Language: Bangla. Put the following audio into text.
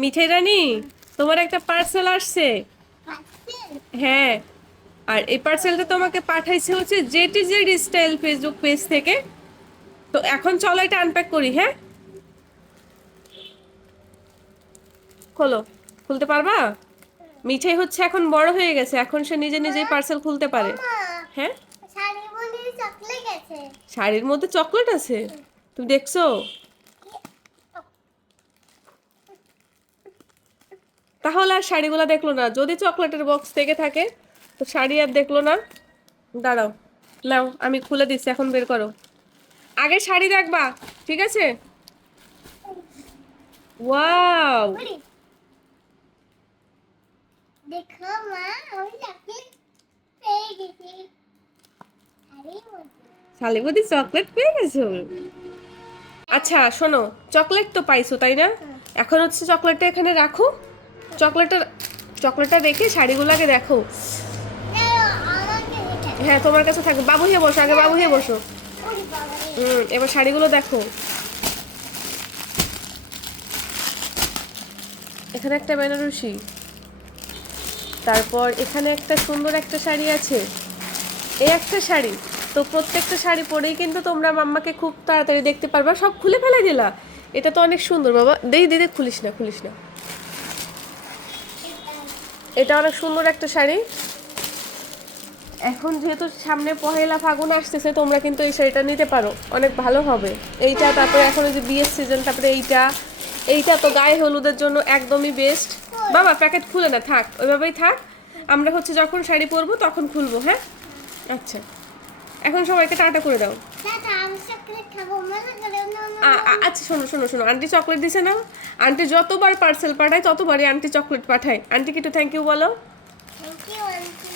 মিঠাই রানী, তোমার একটা পার্সেল আসছে। হ্যাঁ, আর এই পার্সেলটা তোমাকে পাঠাইছে হচ্ছে জেড স্টাইল ফেসবুক পেজ থেকে। তো এখন চলো এটা আনপ্যাক করি। হ্যাঁ, খোলো। খুলতে পারবা? মিঠাই হচ্ছে এখন বড় হয়ে গেছে, এখন সে নিজে নিজেই পার্সেল খুলতে পারে। হ্যাঁ, শাড়ির মধ্যে চকলেট আছে? তুমি দেখছো? তাহলে আর শাড়িগুলো দেখলো না, যদি চকলেটের বক্স থেকে থাকে তো শাড়ি আর দেখলো না। দাঁড়াও, নাও আমি খুলে দিচ্ছি, এখন বের করো। আগে শাড়ি দেখবা, ঠিক আছে? ওয়াও, দেখো মা, আমি চকলেট পেয়ে গেছি শাড়ির মধ্যে। শালিবদি চকলেট পেয়ে গেছো? আচ্ছা শোনো, চকলেট তো পাইছো তাই না? এখন হচ্ছে চকলেটটা এখানে রাখো। চকলেটটা চকলেটটা রেখে শাড়িগুলোকে দেখো। আমাকে এটা হ্যাঁ, তোমার কাছে থাকবে। বাবু হয়ে বসো, আগে বাবু হয়ে বসো। ওরে বাবা রে। এবার শাড়িগুলো দেখো। এখানে একটা বেনারসি, তারপর এখানে একটা সুন্দর একটা শাড়ি আছে, এই একটা শাড়ি। তো প্রত্যেকটা শাড়ি পরেই কিন্তু তোমরা মাম্মাকে খুব তাড়াতাড়ি দেখতে পারবা। সব খুলে ফেলে দিলা? এটা তো অনেক সুন্দর বাবা। দেই দিদি, খুলিস না খুলিস না। এটা অনেক সুন্দর একটা শাড়ি। এখন যেহেতু সামনে পহেলা ফাগুন আসতেছে, তোমরা কিন্তু এই শাড়িটা নিতে পারো, অনেক ভালো হবে। এইটা, তারপরে এখন ওই যে বিয়ের সিজন, তারপরে এইটা। এইটা তো গায়ে হলুদের জন্য একদমই বেস্ট। বাবা প্যাকেট খুলে না, থাক ওইভাবেই থাক। আমরা হচ্ছে যখন শাড়ি পরবো তখন খুলবো। হ্যাঁ, আচ্ছা এখন সবাইকে টাটা করে দাও। দাদা আমি চকলেট খাবো, মনে করে না আচ্ছা শোনো শোনো শোনো, আন্টি চকলেট দিছে না? আন্টি যতবার পার্সেল পাঠায় ততবারই আন্টি চকলেট পাঠায়। আন্টিকে একটু থ্যাংক ইউ বলো। Thank you aunty.